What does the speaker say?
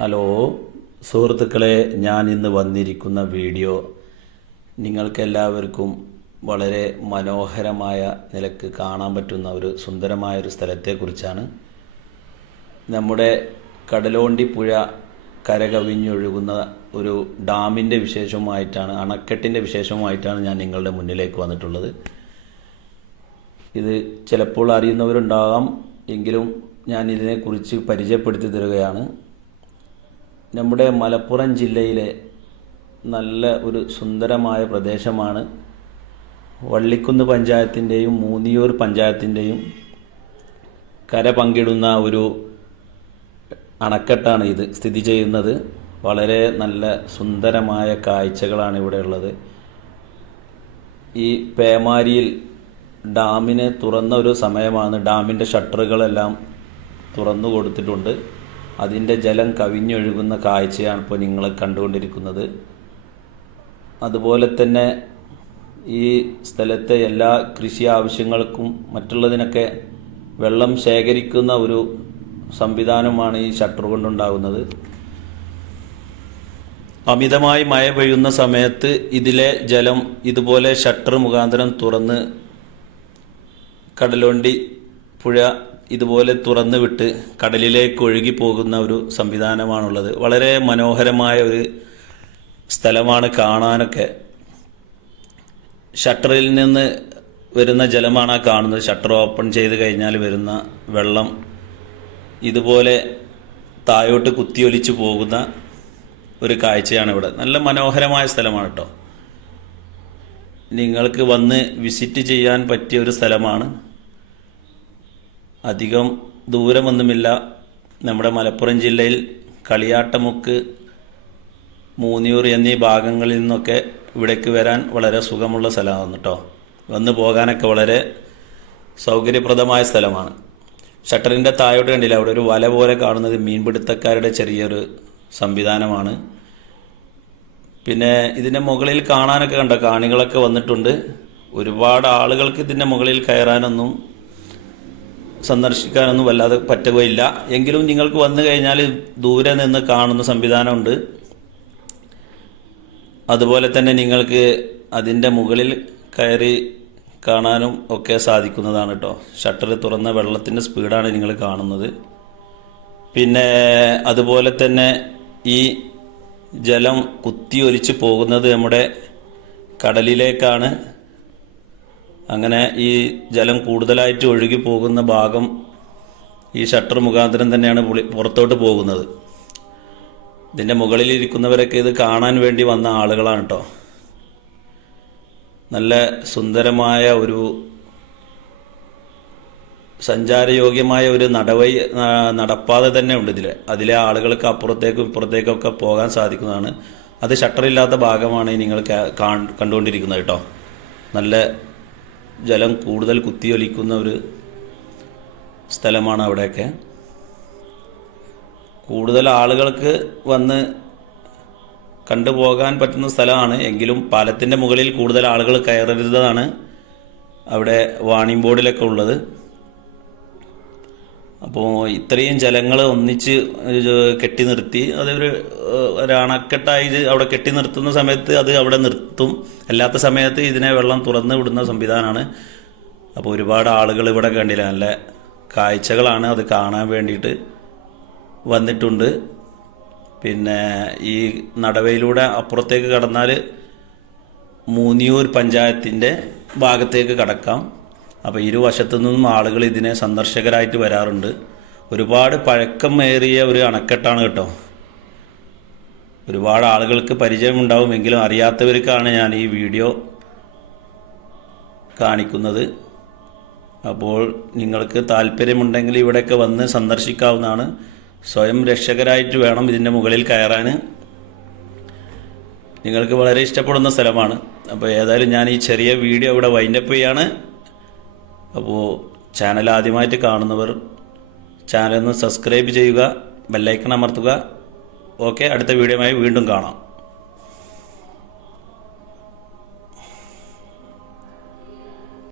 Hello സുഹൃത്തുക്കളെ ഞാൻ ഇന്ന് വന്നിരിക്കുന്ന വീഡിയോ നിങ്ങൾക്കെല്ലാവർക്കും വളരെ മനോഹരമായ നിലയ്ക്ക് കാണാൻ പറ്റുന്ന ഒരു സുന്ദരമായ ഒരു സ്ഥലത്തെക്കുറിച്ചാണ്. നമ്മുടെ കടലോണ്ടി പുഴ കരകവിഞ്ഞൊഴുകുന്ന ഒരു ഡാമിന്റെ വിശേഷവുമായിട്ടാണ് അണക്കെട്ടിന്റെ വിശേഷവുമായിട്ടാണ് ഞാൻ നിങ്ങളുടെ മുന്നിലേക്ക് വന്നിട്ടുള്ളത്. ഇത് ചിലപ്പോൾ അറിയുന്നവരുണ്ടാകാം എങ്കിലും ഞാൻ ഇതിനെക്കുറിച്ച് പരിചയപ്പെടുത്തി തരികയാണ്. നമ്മുടെ മലപ്പുറം ജില്ലയിലെ നല്ല ഒരു സുന്ദരമായ പ്രദേശമാണ് വള്ളിക്കുന്ന് പഞ്ചായത്തിന്റെയും മൂന്നിയൂർ പഞ്ചായത്തിന്റെയും കര പങ്കിടുന്ന ഒരു അണക്കെട്ടാണ് ഇത് സ്ഥിതി ചെയ്യുന്നത്. വളരെ നല്ല സുന്ദരമായ കാഴ്ചകളാണ് ഇവിടെ ഉള്ളത്. ഈ പേമാരിയിൽ ഡാമിന് തുറന്ന ഒരു സമയമാണ് ഡാമിന്റെ ഷട്ടറുകളെല്ലാം തുറന്നു കൊടുത്തിട്ടുണ്ട്. അതിന്റെ ജലം കവിഞ്ഞൊഴുകുന്ന കാഴ്ചയാണ് ഇപ്പോൾ നിങ്ങൾ കണ്ടുകൊണ്ടിരിക്കുന്നത്. അതുപോലെ തന്നെ ഈ സ്ഥലത്തെ എല്ലാ കൃഷി ആവശ്യങ്ങൾക്കും മറ്റുള്ളതിനൊക്കെ വെള്ളം ശേഖരിക്കുന്ന ഒരു സംവിധാനമാണ് ഈ ഷട്ടർ കൊണ്ടുണ്ടാകുന്നത്. അമിതമായി മഴ പെയ്യുന്ന സമയത്ത് ഇതിലെ ജലം ഇതുപോലെ ഷട്ടർ മുഖാന്തരം തുറന്ന് കടലോണ്ടി പുഴ ഇതുപോലെ തുറന്നുവിട്ട് കടലിലേക്ക് ഒഴുകി പോകുന്ന ഒരു സംവിധാനമാണുള്ളത്. വളരെ മനോഹരമായ ഒരു സ്ഥലമാണ് കാണാനൊക്കെ. ഷട്ടറിൽ നിന്ന് വരുന്ന ജലമാണ് ആ കാണുന്നത്. ഷട്ടർ ഓപ്പൺ ചെയ്ത് കഴിഞ്ഞാൽ വരുന്ന വെള്ളം ഇതുപോലെ താഴോട്ട് കുത്തിയൊലിച്ചു പോകുന്ന ഒരു കാഴ്ചയാണ് ഇവിടെ. നല്ല മനോഹരമായ സ്ഥലമാണ് കേട്ടോ നിങ്ങൾക്ക് വന്ന് വിസിറ്റ് ചെയ്യാൻ പറ്റിയ ഒരു സ്ഥലമാണ് അധികം ദൂരമൊന്നുമില്ല. നമ്മുടെ മലപ്പുറം ജില്ലയിൽ കളിയാട്ടമുക്ക് മൂന്നിയൂർ എന്നീ ഭാഗങ്ങളിൽ നിന്നൊക്കെ ഇവിടേക്ക് വരാൻ വളരെ സുഖമുള്ള സ്ഥലമാണ് കേട്ടോ വന്ന് പോകാനൊക്കെ വളരെ സൗകര്യപ്രദമായ സ്ഥലമാണ്. ഷട്ടറിന്റെ താഴോട്ട് കണ്ടില്ല അവിടെ ഒരു വല പോലെ കാണുന്നത് മീൻപിടുത്തക്കാരുടെ ചെറിയൊരു സംവിധാനമാണ്. പിന്നെ ഇതിന്റെ മുകളിൽ കാണാനൊക്കെ കണ്ട കാണികളൊക്കെ വന്നിട്ടുണ്ട്. ഒരുപാട് ആളുകൾക്ക് ഇതിന്റെ മുകളിൽ കയറാനൊന്നും സന്ദർശിക്കാനൊന്നും വല്ലാതെ പറ്റുകയില്ല. എങ്കിലും നിങ്ങൾക്ക് വന്നു കഴിഞ്ഞാൽ ദൂരെ നിന്ന് കാണുന്ന സംവിധാനമുണ്ട്. അതുപോലെ തന്നെ നിങ്ങൾക്ക് അതിന്റെ മുകളിൽ കയറി കാണാനും ഒക്കെ സാധിക്കുന്നതാണ് കേട്ടോ ഷട്ടർ തുറന്ന വെള്ളത്തിന്റെ സ്പീഡാണ് നിങ്ങൾ കാണുന്നത്. പിന്നെ അതുപോലെ തന്നെ ഈ ജലം കുത്തിയൊലിച്ച് പോകുന്നത് നമ്മുടെ കടലിലേക്കാണ്. അങ്ങനെ ഈ ജലം കൂടുതലായിട്ട് ഒഴുകി പോകുന്ന ഭാഗം ഈ ഷട്ടർ മുഖാന്തരം തന്നെയാണ് പുറത്തോട്ട് പോകുന്നത്. ഇതിന്റെ മുകളിൽ ഇരിക്കുന്നവരൊക്കെ ഇത് കാണാൻ വേണ്ടി വന്ന ആളുകളാണ് കേട്ടോ നല്ല സുന്ദരമായ ഒരു സഞ്ചാരയോഗ്യമായ ഒരു നടവൈ നടപ്പാതെ തന്നെ ഉണ്ട് ഇതിൽ അതിലെ ആളുകൾക്ക് അപ്പുറത്തേക്കും ഇപ്പുറത്തേക്കൊക്കെ പോകാൻ സാധിക്കുന്നതാണ്. അത് ഷട്ടറില്ലാത്ത ഭാഗമാണ് നിങ്ങൾ കണ്ടുകൊണ്ടിരിക്കുന്നത് കേട്ടോ നല്ല ജലം കൂടുതൽ കുത്തിയൊലിക്കുന്ന ഒരു സ്ഥലമാണ് അവിടെയൊക്കെ. കൂടുതൽ ആളുകൾക്ക് വന്ന് കണ്ടുപോകാൻ പറ്റുന്ന സ്ഥലമാണ്. എങ്കിലും പാലത്തിന്റെ മുകളിൽ കൂടുതൽ ആളുകൾ കയറരുതാണ് അവിടെ വാണിംഗ് ബോർഡിലൊക്കെ ഉള്ളത്. അപ്പോൾ ഇത്രയും ജലങ്ങൾ ഒന്നിച്ച് കെട്ടി നിർത്തി. അതൊരു ഒരു അണക്കെട്ടായി അവിടെ കെട്ടി നിർത്തുന്ന സമയത്ത് അത് അവിടെ നിർത്തും. അല്ലാത്ത സമയത്ത് ഇതിനെ വെള്ളം തുറന്ന് വിടുന്ന സംവിധാനമാണ് അപ്പോൾ ഒരുപാട് ആളുകൾ ഇവിടെ കണ്ടില്ല. നല്ല കാഴ്ചകളാണ് അത് കാണാൻ വേണ്ടിയിട്ട് വന്നിട്ടുണ്ട്. പിന്നെ ഈ നടവയിലൂടെ അപ്പുറത്തേക്ക് കടന്നാൽ മൂന്നിയൂർ പഞ്ചായത്തിന്റെ ഭാഗത്തേക്ക് കടക്കാം. അപ്പോൾ ഇരുവശത്തു നിന്നും ആളുകൾ ഇതിനെ സന്ദർശകരായിട്ട് വരാറുണ്ട്. ഒരുപാട് പഴക്കമേറിയ ഒരു അണക്കെട്ടാണ് കേട്ടോ. ഒരുപാട് ആളുകൾക്ക് പരിചയമുണ്ടാവുമെങ്കിലും അറിയാത്തവർക്കാണ് ഞാൻ ഈ വീഡിയോ കാണിക്കുന്നത്. അപ്പോൾ നിങ്ങൾക്ക് താല്പര്യമുണ്ടെങ്കിൽ ഇവിടെയൊക്കെ വന്ന് സന്ദർശിക്കാവുന്നതാണ്. സ്വയം രക്ഷകരായിട്ട് വേണം ഇതിന്റെ മുകളിൽ കയറാൻ. നിങ്ങൾക്ക് വളരെ ഇഷ്ടപ്പെടുന്ന സ്ഥലമാണ്. അപ്പോൾ ഏതായാലും ഞാൻ ഈ ചെറിയ വീഡിയോ ഇവിടെ വൈൻഡപ്പ് ചെയ്യാണ്. അപ്പോൾ ചാനൽ ആദ്യമായിട്ട് കാണുന്നവർ ചാനൽ ഒന്ന് സബ്സ്ക്രൈബ് ചെയ്യുക ബെല്ലൈക്കൺ അമർത്തുക. ഓക്കെ അടുത്ത വീഡിയോയുമായി വീണ്ടും കാണാം.